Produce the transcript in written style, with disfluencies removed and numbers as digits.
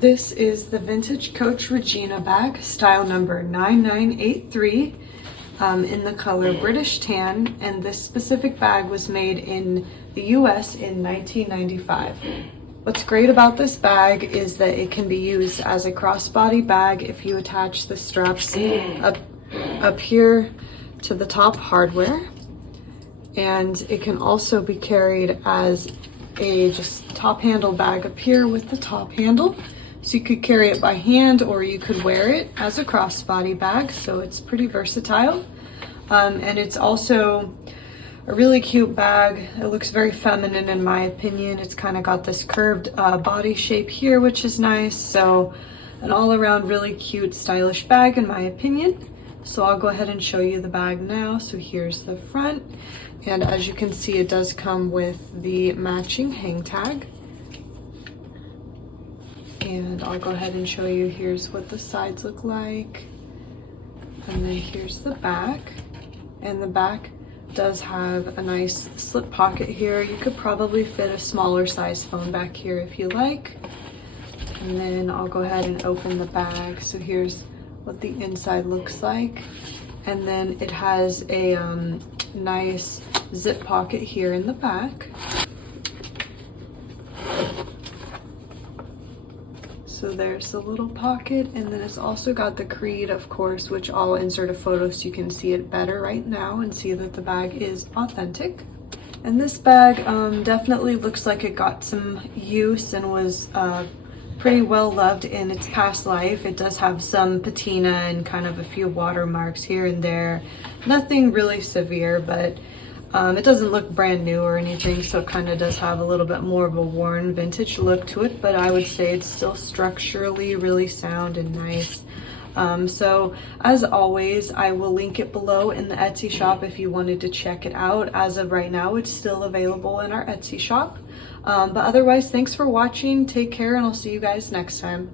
This is the Vintage Coach Regina Bag, style number 9983, in the color British Tan, and this specific bag was made in the US in 1995. What's great about this bag is that it can be used as a crossbody bag if you attach the straps up here to the top hardware, and it can also be carried as a just top handle bag up here with the top handle. So you could carry it by hand or you could wear it as a crossbody bag, so it's pretty versatile. And it's also a really cute bag. It looks very feminine in my opinion. It's kind of got this curved body shape here, which is nice. So an all around really cute, stylish bag in my opinion. So I'll go ahead and show you the bag now. So here's the front. And as you can see, it does come with the matching hang tag. And I'll go ahead and show you, here's what the sides look like. And then here's the back. And the back does have a nice slip pocket here. You could probably fit a smaller size phone back here if you like. And then I'll go ahead and open the bag. So here's what the inside looks like. And then it has a nice zip pocket here in the back. So there's the little pocket, and then it's also got the creed, of course, which I'll insert a photo so you can see it better right now and see that the bag is authentic. And this bag definitely looks like it got some use and was pretty well loved in its past life. It does have some patina and kind of a few watermarks here and there. Nothing really severe, but it doesn't look brand new or anything, so it kind of does have a little bit more of a worn vintage look to it, but I would say it's still structurally really sound and nice. So as always, I will link it below in the Etsy shop if you wanted to check it out. As of right now, it's still available in our Etsy shop. But otherwise, thanks for watching, take care, and I'll see you guys next time.